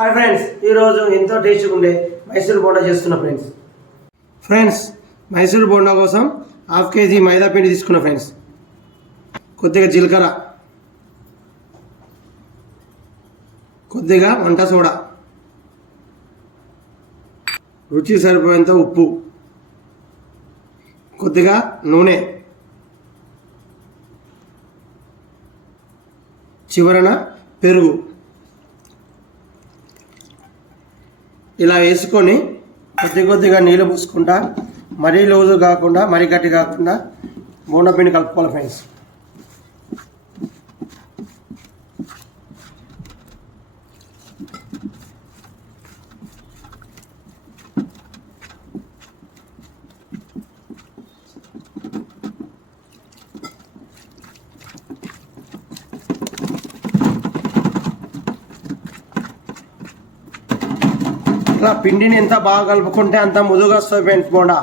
Hi friends ఈరోజు ఎంతో టేస్ట్గా ఉండే మైసూర్ బోండా చేస్తున్నా ఫ్రెండ్స్ ఫ్రెండ్స్ మైసూర్ బోండా కోసం హాఫ్ కేజీ మైదా పిండి తీసుకున్నా ఫ్రెండ్స్ కొద్దిగా జీలకర్ర. కొద్దిగా వంట సోడా. రుచి సరిపోయేంత ఉప్పు. కొద్దిగా నూనె. చివరన పెరుగు. ఇలా వేసుకొని కొద్ది కొద్దిగా నీళ్ళు పూసుకుంటా మరీ లూజు కాకుండా మరీ గట్టి కాకుండా బోండా పిండి కలుపుకోవాలి ఫ్రెండ్స్ ఇట్లా పిండిని ఎంత బాగా కలుపుకుంటే అంత ముదుగా వస్తుంది ఫ్రెండ్స్ బోండా.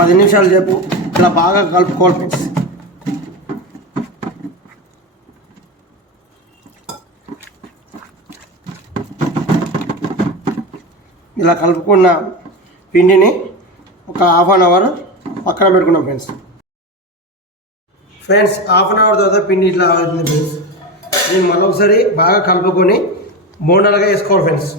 పది నిమిషాలు చెప్పు. ఇలా బాగా కలుపుకోవాలి ఫ్రెండ్స్. ఇలా కలుపుకున్న పిండిని ఒక హాఫ్ అన్ అవర్ పక్కన పెట్టుకున్నాం friends. Friends half an hour తర్వాత పిండి ఇట్లా అవుతుంది ఫ్రెండ్స్. దీన్ని మరొకసారి బాగా కలుపుకొని బోండాలుగా వేసుకోవాలి ఫ్రెండ్స్